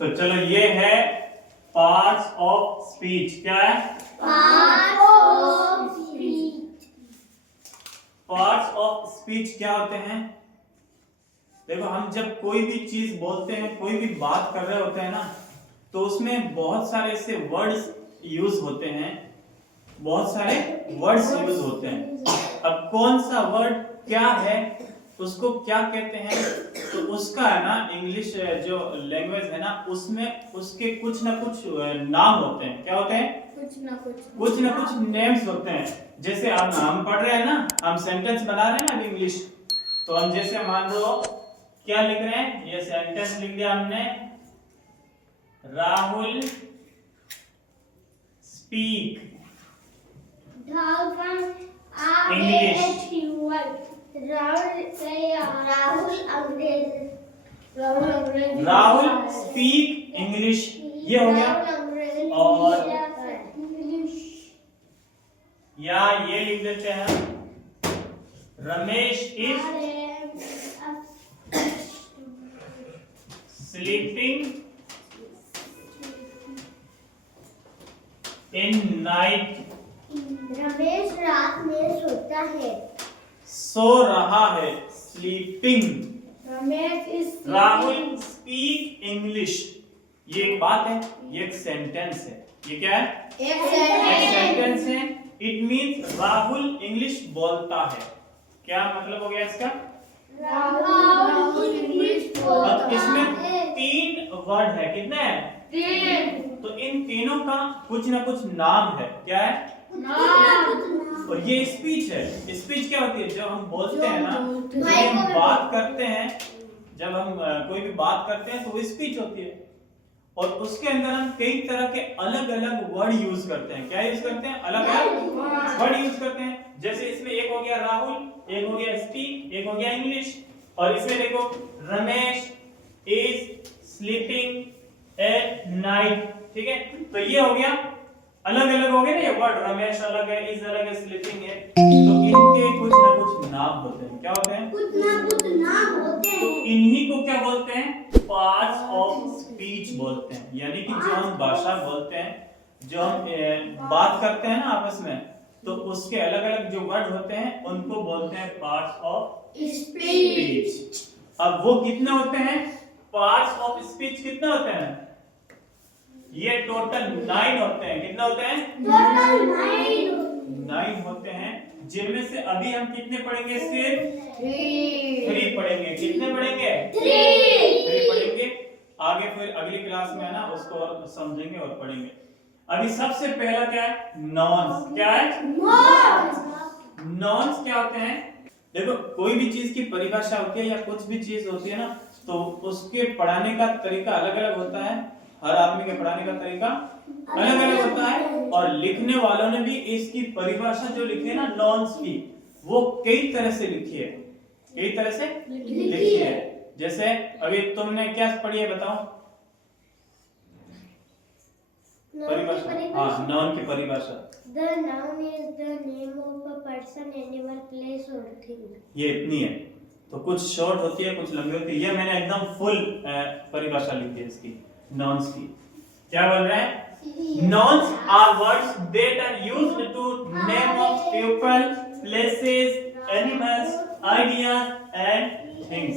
तो चलो ये है पार्ट्स ऑफ स्पीच। क्या है? Parts of speech. Parts of speech क्या होते हैं? देखो, हम जब कोई भी चीज बोलते हैं, कोई भी बात कर रहे होते हैं ना, तो उसमें बहुत सारे ऐसे वर्ड्स यूज होते हैं, बहुत सारे वर्ड्स यूज होते हैं। अब कौन सा वर्ड क्या है, उसको क्या कहते हैं, तो उसका है ना इंग्लिश जो लैंग्वेज है ना, उसमें उसके कुछ ना कुछ नाम होते हैं। क्या होते हैं? कुछ ना कुछ नेम्स होते हैं। जैसे अब हम पढ़ रहे हैं ना, हम सेंटेंस बना रहे हैं ना इंग्लिश, तो हम जैसे मान लो क्या लिख रहे हैं, ये सेंटेंस लिख दिया हमने, Rahul speak Rahul speak English, ये हो गया। और या ये लिख देते हैं, Ramesh is sleeping in night. Ramesh रात में सोता है। सो रहा है, sleeping. Ramesh is Rahul speak English, ये एक बात है, ये एक सेंटेंस है। ये क्या है? एक सेंटेंस है। इट मीन्स राहुल इंग्लिश बोलता है। क्या मतलब हो गया इसका? राहुल इंग्लिश अब इसमें 3 वर्ड है। कितने हैं? 3। तो इन तीनों का कुछ ना कुछ नाम है। क्या है? नाम। और ये स्पीच है। स्पीच क्या होती है? जब हम बोलते हैं ना, जब माइक हम में बात करते हैं, जब हम कोई भी बात करते हैं तो वो स्पीच होती है। और उसके अंदर हम कई तरह के अलग अलग वर्ड यूज करते हैं। क्या यूज करते हैं? अलग अलग वर्ड यूज करते हैं। जैसे इसमें एक हो गया राहुल, एक हो गया स्पीक, एक हो गया इंग्लिश। और इसमें देखो, Ramesh is sleeping at night. ठीक है, तो ये हो गया, अलग अलग हो गए ना ये वर्ड। रमेश अलग है, इज अलग है, स्लीपिंग है। तो इनके कुछ ना कुछ नाम होते हैं। क्या होते हैं? कुछ ना कुछ नाम होते हैं। तो इन्हीं को क्या बोलते हैं? पार्ट्स ऑफ स्पीच बोलते हैं। यानी कि जो हम भाषा बोलते हैं, जो हम बात करते हैं ना आपस में, तो उसके अलग अलग जो वर्ड होते हैं उनको बोलते हैं पार्ट्स ऑफ स्पीच। अब वो कितने होते हैं? पार्ट्स ऑफ स्पीच कितने होते हैं? ये टोटल 9 होते हैं। कितने होते हैं? टोटल 9 होते हैं, जिनमें से अभी हम कितने पढ़ेंगे? सिर्फ 3 पढ़ेंगे। कितने पढ़ेंगे? 3 पढ़ेंगे। आगे फिर अगली क्लास में है ना, उसको और समझेंगे और पढ़ेंगे। अभी सबसे पहला क्या है? नॉन्स। क्या है? नॉन्स क्या होते हैं? देखो, कोई भी चीज की परिभाषा होती है या कुछ भी चीज होती है ना, तो उसके पढ़ाने का तरीका अलग अलग होता है। हर आदमी के पढ़ाने का तरीका अलग अलग होता है। और लिखने वालों ने भी इसकी परिभाषा जो लिखी है ना नॉन्स की, वो कई तरह से लिखी है। कई तरह से लिखी है। जैसे अभी तुमने क्या पढ़ी है बताओ? परिभाषा। हाँ, नाउन की परिभाषा। The noun is the name of a person, animal, place or thing. ये इतनी है। तो कुछ शॉर्ट होती है, कुछ लंबी होती है। ये मैंने एकदम फुल परिभाषा लिखी है इसकी, नाउन्स की। क्या बोल रहे हैं? Nouns are words that are used to name of people, places, animals, ideas and things.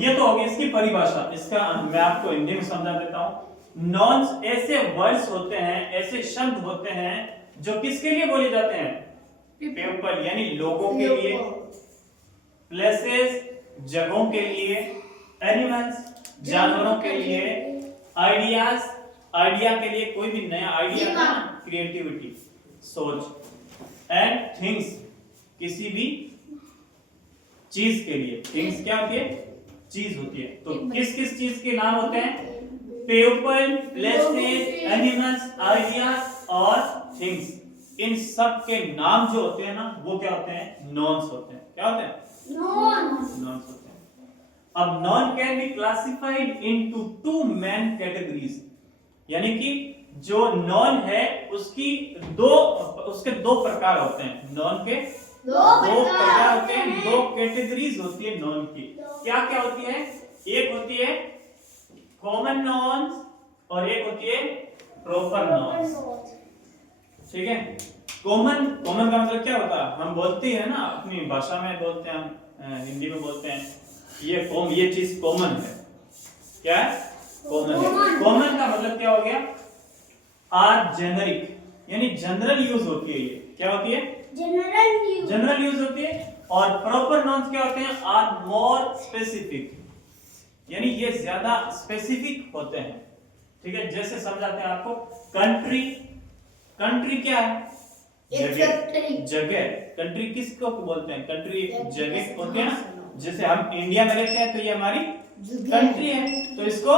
ये तो हो गई इसकी परिभाषा। इसका मैं आपको हिंदी में समझा देता हूँ। Nouns ऐसे वर्ड्स होते हैं, ऐसे शब्द होते हैं जो किसके लिए बोले जाते हैं? पीपल यानी लोगों के लिए, प्लेसेस जगहों के लिए, एनिमल्स जानवरों के लिए, आइडियाज आइडिया के लिए, कोई भी नया आइडिया ना, क्रिएटिविटी सोच, एंड थिंग्स किसी भी चीज के लिए। थिंग्स क्या होती है? चीज होती है। तो किस किस चीज के नाम होते हैं? पीपल, प्लेसेस, एनिमल्स, आइडियाज और थिंग्स। इन सब के नाम जो होते हैं ना, वो क्या होते हैं? नॉन्स होते हैं। क्या होते हैं? नॉन्स होते हैं। अब non can be classified into 2 main categories. यानी कि जो नॉन है उसके 2 प्रकार होते हैं। नॉन के 2 प्रकार होते हैं, 2 कैटेगरीज होती है नॉन की। क्या क्या होती है? एक होती है कॉमन नॉन्स और एक होती है प्रॉपर नॉन्स। ठीक है, कॉमन कॉमन का मतलब क्या होता है? हम बोलते हैं ना, अपनी भाषा में बोलते हैं, हम हिंदी में बोलते हैं ये चीज कॉमन है। क्या है? कॉमन है। कॉमन का मतलब क्या हो गया? आर जेनरिक, यानी जनरल यूज होती है। ये क्या होती है? जनरल यूज होती है। और प्रॉपर नाउन्स क्या होते हैं? आर मोर स्पेसिफिक, यानी ये ज्यादा स्पेसिफिक होते हैं। ठीक है, जैसे समझाते हैं आपको। कंट्री, कंट्री क्या है? जगह। कंट्री किसको बोलते हैं? कंट्री जगह होती है ना। जैसे हम इंडिया में रहते हैं तो ये हमारी कंट्री है, तो इसको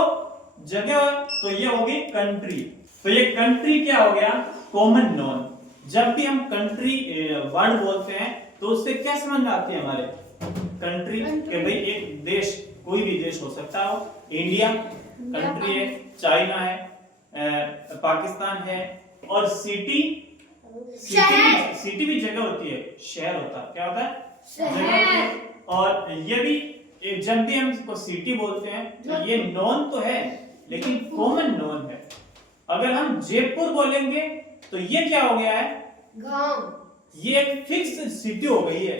जगह, तो ये होगी कंट्री। तो ये कंट्री क्या हो गया? Common noun. जब भी हम कंट्री वर्ड बोलते हैं तो उससे क्या समझ में आती है हमारे? कंट्री के भाई एक देश, कोई भी देश हो सकता हो। इंडिया कंट्री है, चाइना है, पाकिस्तान है। और सिटी, सिटी भी जगह होती है, शहर होता है। क्या होता है? जगह होती है। और ये भी जब भी हम इसको सिटी बोलते हैं तो ये नॉन तो है लेकिन कॉमन नॉन है। अगर हम जयपुर बोलेंगे तो ये क्या हो गया है? गांव। ये एक फिक्स सिटी हो गई है।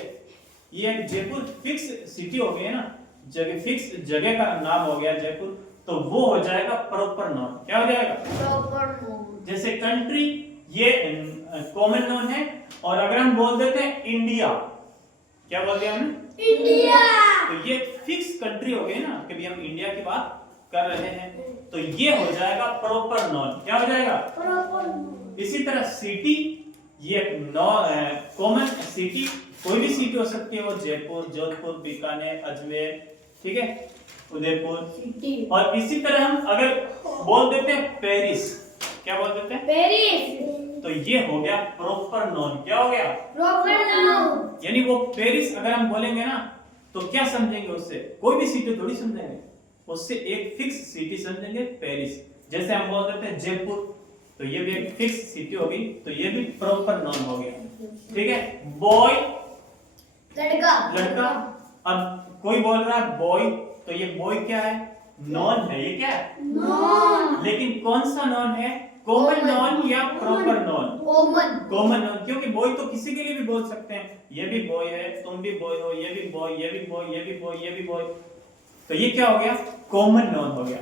ये एक जयपुर फिक्स सिटी हो गई है ना, जगह, फिक्स जगह का नाम हो गया जयपुर, तो वो हो जाएगा प्रॉपर नॉन। क्या हो जाएगा? Proper noun. जैसे कंट्री ये कॉमन नॉन है। और अगर हम बोल देते हैं इंडिया, क्या बोल दिया हमने? इंडिया। तो ये फिक्स कंट्री हो गई ना, कभी हम इंडिया की बात कर रहे हैं, तो ये हो जाएगा प्रॉपर नॉन। क्या हो जाएगा? Proper noun. इसी तरह सिटी, ये कॉमन सिटी, कोई भी सिटी हो सकती है, वो जयपुर, जोधपुर, बीकानेर, अजमेर, ठीक है, उदयपुर। और इसी तरह हम अगर बोल देते हैं पेरिस, क्या बोल देते हैं? पेरिस। तो ये हो गया प्रॉपर नॉन। क्या हो गया? Proper noun. यानी वो पेरिस अगर हम बोलेंगे ना तो क्या समझेंगे उससे? कोई भी सिटी थोड़ी समझेंगे, उससे एक फिक्स सिटी समझेंगे, पेरिस। जैसे हम बोल देते हैं जयपुर, तो ये भी एक फिक्स सिटी होगी, तो ये भी प्रॉपर नॉन हो गया। ठीक है, बॉय लड़का। लड़का। अब कोई बोल रहा है बॉय, तो ये बॉय क्या है? नॉन है। ये क्या है? नॉन। लेकिन कौन सा नॉन है? कॉमन नॉन या प्रॉपर नॉन? कॉमन नॉन, क्योंकि बॉय तो किसी के लिए भी बोल सकते हैं। ये भी बॉय है, तुम भी बॉय हो, ये भी बॉय, ये भी बॉय, ये भी बॉय, ये भी बॉय। तो ये क्या हो गया? कॉमन नॉन हो गया।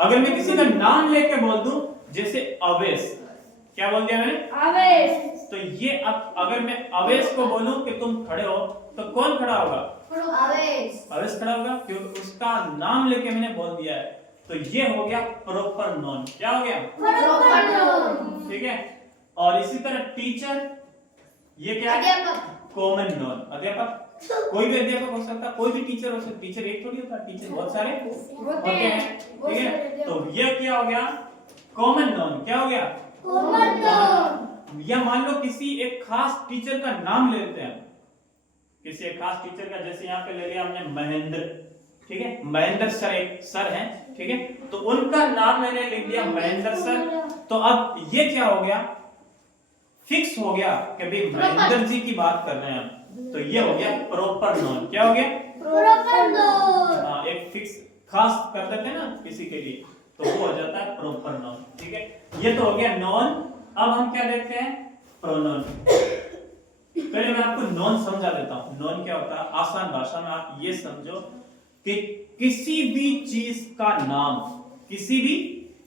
अगर मैं किसी का नाम लेके बोल दूं, जैसे अवेश, क्या बोल दिया मैंने? अवेश। तो ये अगर मैं अवेश को बोलूं कि तुम खड़े हो, तो कौन खड़ा होगा? अवेश। अवेश खड़ा होगा, क्योंकि उसका नाम लेके मैंने बोल दिया है। तो ये हो गया प्रॉपर नॉन। क्या हो गया? Proper noun. ठीक है। और इसी तरह टीचर, ये क्या है? अध्यापक। Common noun. अध्यापक कोई भी अध्यापक हो सकता है, कोई भी टीचर हो सकता है। टीचर एक थोड़ी होता है, टीचर बहुत सारे होते हैं। ठीक है, तो ये क्या हो गया? Common noun. क्या हो गया? Common noun. या मान लो किसी एक खास टीचर का नाम ले लेते हैं, किसी एक खास टीचर का, जैसे यहाँ पे ले लिया हमने महेंद्र, ठीक है, महेंद्र सर एक सर हैं, ठीक है, तो उनका नाम मैंने लिख दिया महेंद्र सर। तो अब ये क्या हो गया? फिक्स हो गया कि भाई महेंद्र जी की बात कर रहे हैं हम, तो ये हो गया प्रॉपर नॉन। क्या हो गया? Proper noun. हाँ, एक फिक्स खास कर देते हैं ना किसी के लिए, तो वो हो जाता है प्रॉपर नॉन। ठीक है, ये तो हो गया नॉन। अब हम क्या देखते हैं? प्रोनाउन। पहले मैं आपको नॉन समझा देता हूँ। नॉन क्या होता है? आसान भाषा में आप ये समझो कि किसी भी चीज का नाम, किसी भी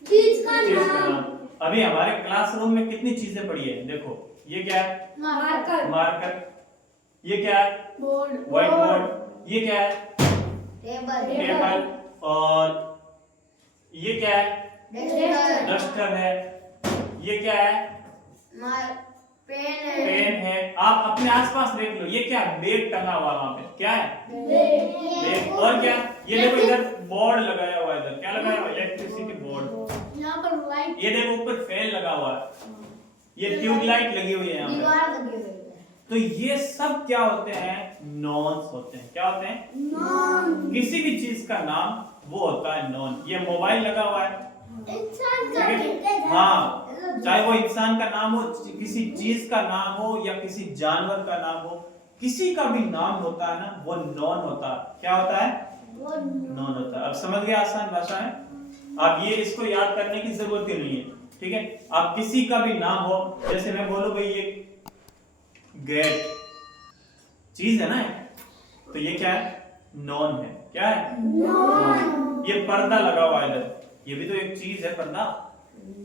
चीज का चीज का नाम। नाम। अभी हमारे क्लासरूम में कितनी चीजें पड़ी है? देखो, ये क्या है? मार्कर। मार्कर। ये क्या है? बोर्ड। White board. ये क्या है? टेबल। और ये क्या है? डस्टर है। ये क्या है? पेन है। आप अपने आसपास देख लो, ये क्या है? बैग टंगा हुआ वहां पे, क्या है? बैग। और क्या? ये देखो इधर बोर्ड लगाया हुआ है, इधर क्या लगाया हुआ है? Electricity board. यहाँ पर लाइट। ये देखो ऊपर फैन लगा हुआ है, ये ट्यूबलाइट लगी हुई है यहाँ पे। दीवार लगी हुई है। तो ये सब क्या होते हैं? नॉन्स होते हैं। क्या होते हैं? नॉन। किसी भी चीज का नाम वो होता है नॉन। ये मोबाइल लगा हुआ है, इंसान का ठीक है? हाँ, चाहे वो इंसान का नाम हो, किसी चीज का नाम हो, या किसी जानवर का नाम हो, किसी का भी नाम होता है ना, वो नॉन होता है। क्या होता है? वो नॉन होता है। अब समझ गया आसान भाषा में? आप ये इसको याद करने की जरूरत ही नहीं है, ठीक है। आप किसी का भी नाम हो, जैसे मैं बोलूं भाई ये गेट चीज है ना, तो ये क्या है? नॉन है। क्या है? नॉन। ये पर्दा लगा हुआ है इधर, ये भी तो एक चीज है पर्दा,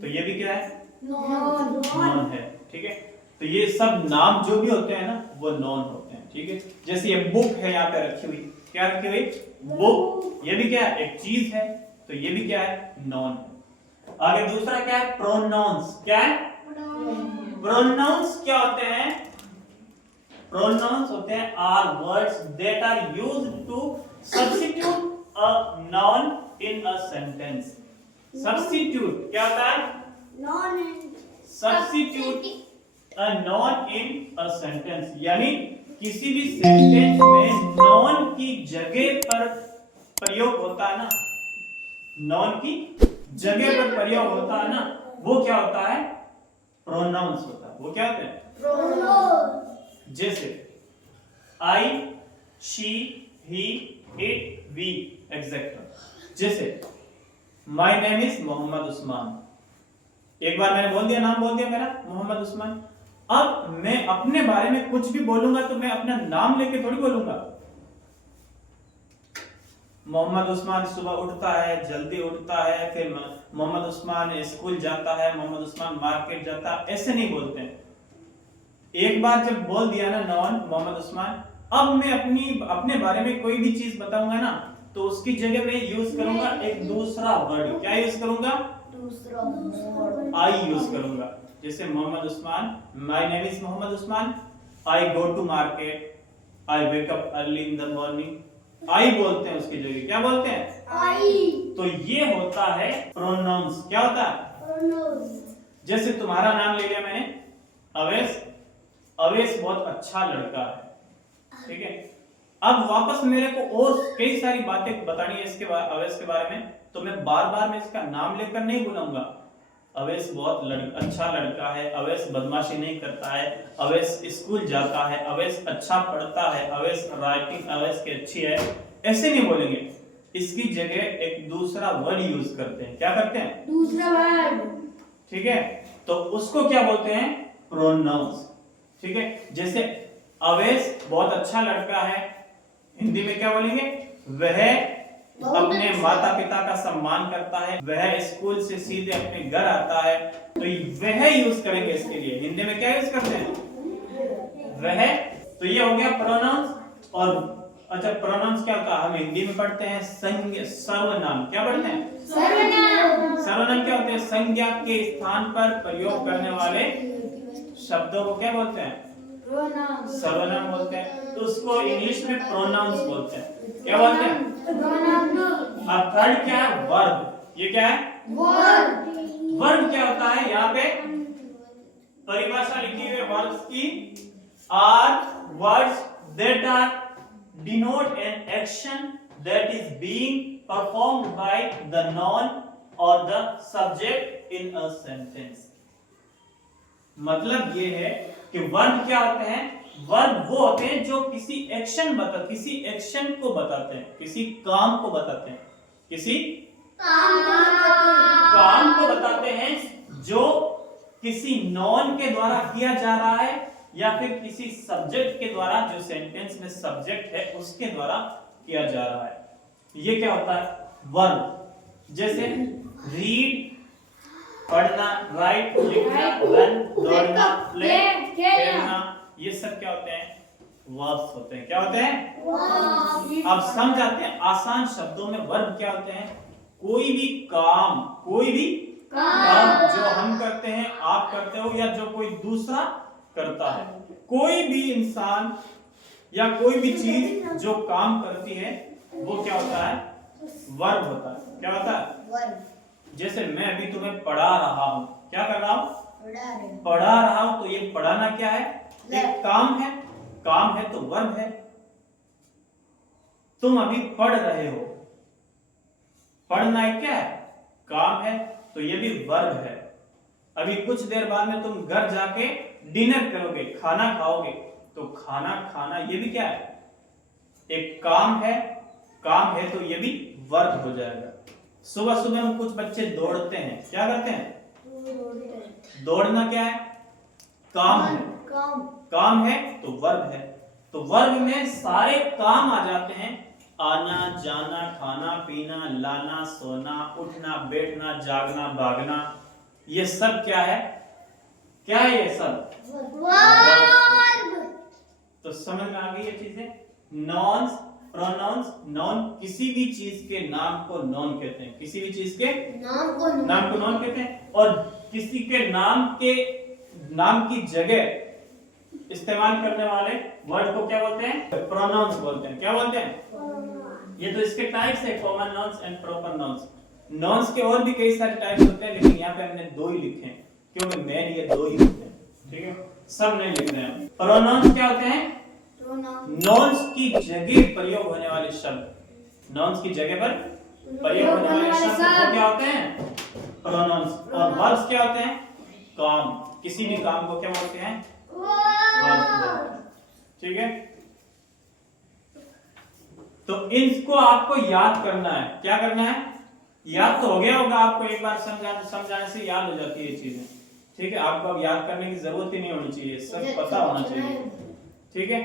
तो ये भी क्या है? नॉन है, ठीक है। तो ये सब नाम जो भी होते हैं ना वो नॉन होते हैं, ठीक है। जैसे ये बुक है यहाँ पे रखी हुई, क्या रखी हुई? बुक। ये भी क्या है? एक चीज है, तो ये भी क्या है? नॉन है। आगे दूसरा क्या है? प्रोनाउंस। क्या है? प्रोनाउंस क्या होते हैं? प्रोनाउंस होते हैं are words that are used to substitute a noun in a sentence. Substitute क्या होता है? Substitute a noun in a sentence, यानी किसी भी सेंटेंस में नॉन की जगह पर प्रयोग होता है ना, नॉन की जगह पर प्रयोग होता है ना, वो क्या होता है? प्रोनाउंस होता है। वो क्या होते हैं? जैसे I, she, he, it, we, etcetera. जैसे my name is Mohammad Usman, एक बार मैंने बोल दिया, नाम बोल दिया मेरा मोहम्मद उस्मान। अब मैं अपने बारे में कुछ भी बोलूंगा तो मैं अपना नाम लेके थोड़ी बोलूंगा। मोहम्मद उस्मान सुबह उठता है, जल्दी उठता है, फिर मोहम्मद उस्मान स्कूल जाता है, मोहम्मद उस्मान मार्केट जाता है, ऐसे नहीं बोलते हैं। एक बार जब बोल दिया ना नॉन मोहम्मद उस्मान, अब मैं अपने बारे में कोई भी चीज बताऊंगा ना तो उसकी जगह मैं यूज करूंगा एक दूसरा वर्ड। क्या यूज करूंगा? आई यूज करूंगा। जैसे Mohammad Usman, my name is Mohammad Usman, I go to market, I wake up early in the morning. I बोलते हैं उसकी जगह, क्या बोलते हैं? आई। तो ये होता है प्रोनाउंस। क्या होता है? प्रोनाउंस। जैसे तुम्हारा नाम ले लिया मैंने, अवेश। अवेश बहुत अच्छा लड़का है, ठीक है। अब वापस मेरे को और कई सारी बातें बतानी है इसके बारे, अवेश के बारे में, तो मैं बार बार में इसका नाम लेकर नहीं बुलाऊंगा। अवेश बहुत अच्छा लड़का है, अवेश बदमाशी नहीं करता है, अवेश स्कूल जाता है, अवेश अच्छा पढ़ता है, अवेश राइटिंग अवेश की अच्छी है, ऐसे नहीं बोलेंगे। इसकी जगह एक दूसरा वर्ड यूज करते हैं। क्या करते हैं? दूसरा वर्ड, ठीक है। तो उसको क्या बोलते हैं? प्रोनाउंस, ठीक है। जैसे अवेश बहुत अच्छा लड़का है, हिंदी में क्या बोलेंगे? वह अपने माता पिता का सम्मान करता है, वह स्कूल से सीधे अपने घर आता है, तो वह यूज करेंगे इसके लिए। हिंदी में क्या यूज करते हैं? वह। तो ये हो गया प्रोनाउंस। और अच्छा, प्रोनाउंस क्या होता है? हम हिंदी में पढ़ते हैं सर्वनाम। क्या पढ़ते हैं? सर्वनाम। सर्वनाम क्या होते हैं? संज्ञा के स्थान पर प्रयोग करने वाले शब्दों को क्या बोलते हैं? सर्वनाम बोलते हैं। तो उसको इंग्लिश में प्रोनाउंस बोलते हैं। क्या बोलते हैं? अब थर्ड क्या है? वर्ब। ये क्या है? वर्ब। वर्ब क्या होता है? यहाँ पे परिभाषा लिखी हुई है वर्ब्स की, are words that are denote an action that is being performed by the noun और the subject in a sentence. मतलब ये है कि वर्ब क्या होते हैं? वर्ब वो होते हैं जो किसी एक्शन को बताते हैं, किसी काम को बताते हैं, किसी काम को बताते हैं जो किसी नॉन के द्वारा किया जा रहा है या फिर किसी सब्जेक्ट के द्वारा, जो सेंटेंस में सब्जेक्ट है उसके द्वारा किया जा रहा है। ये क्या होता है? वर्ब। जैसे रीड पढ़ना, राइट लिखना, रन दौड़ना, प्ले खेलना, ये सब क्या होते हैं? वर्ब्स होते हैं। क्या होते हैं? अब समझ आते हैं आसान शब्दों में वर्ब क्या होते हैं? कोई भी काम जो हम करते हैं, आप करते हो, या जो कोई दूसरा करता है, कोई भी इंसान या कोई भी चीज जो काम करती है वो क्या होता है? वर्ब होता है। क्या होता है? वर्ब। जैसे मैं अभी तुम्हें पढ़ा रहा हूं, क्या कर रहा हूं? पढ़ा रहा हूं। तो ये पढ़ाना क्या है? एक काम है। काम है तो वर्ब है। तुम अभी पढ़ रहे हो, पढ़ना एक क्या है? काम है, तो ये भी वर्ब है। अभी कुछ देर बाद में तुम घर जाके डिनर करोगे, खाना खाओगे, तो खाना खाना ये भी क्या है? एक काम है। काम है तो ये भी वर्ब हो जाएगा। सुबह सुबह में कुछ बच्चे दौड़ते हैं, क्या करते हैं? दौड़ना क्या है? काम है। काम है तो वर्ब है, तो वर्ब में सारे काम आ जाते हैं। आना जाना, खाना पीना, लाना सोना, उठना बैठना, जागना भागना, ये सब क्या है? क्या है ये सब? तो समझ में आ गई ये चीजें। नॉन्स, प्रोनाउंस। नॉन किसी भी चीज के नाम को नॉन कहते हैं, किसी भी चीज के नाम को नॉन कहते हैं। और किसी के नाम की जगह इस्तेमाल करने वाले वर्ड को क्या बोलते हैं? प्रोनाउंस बोलते हैं। क्या बोलते हैं? ये तो इसके टाइप्स है, common nouns and proper nouns. Nouns के और भी कई सारे टाइप्स होते हैं, लेकिन यहाँ पे हमने दो ही लिखे हैं, क्योंकि मेन ये दो ही होते हैं, ठीक है, सब नहीं लिख रहे हैं। प्रोनाउंस क्या होते हैं? नाउन्स की जगह प्रयोग होने वाले शब्द, नाउन्स की जगह पर प्रयोग होने वाले शब्द वो क्या होते हैं? प्रोनाउंस। और वर्ब्स क्या होते हैं? काम, किसी भी काम को क्या बोलते हैं? ठीक है, तो इसको आपको याद करना है। क्या करना है? याद तो हो गया होगा आपको, एक बार समझाने से याद हो जाती है ये चीजें, ठीक है। आपको अब याद करने की जरूरत ही नहीं होनी चाहिए, सब पता होना चाहिए, ठीक है।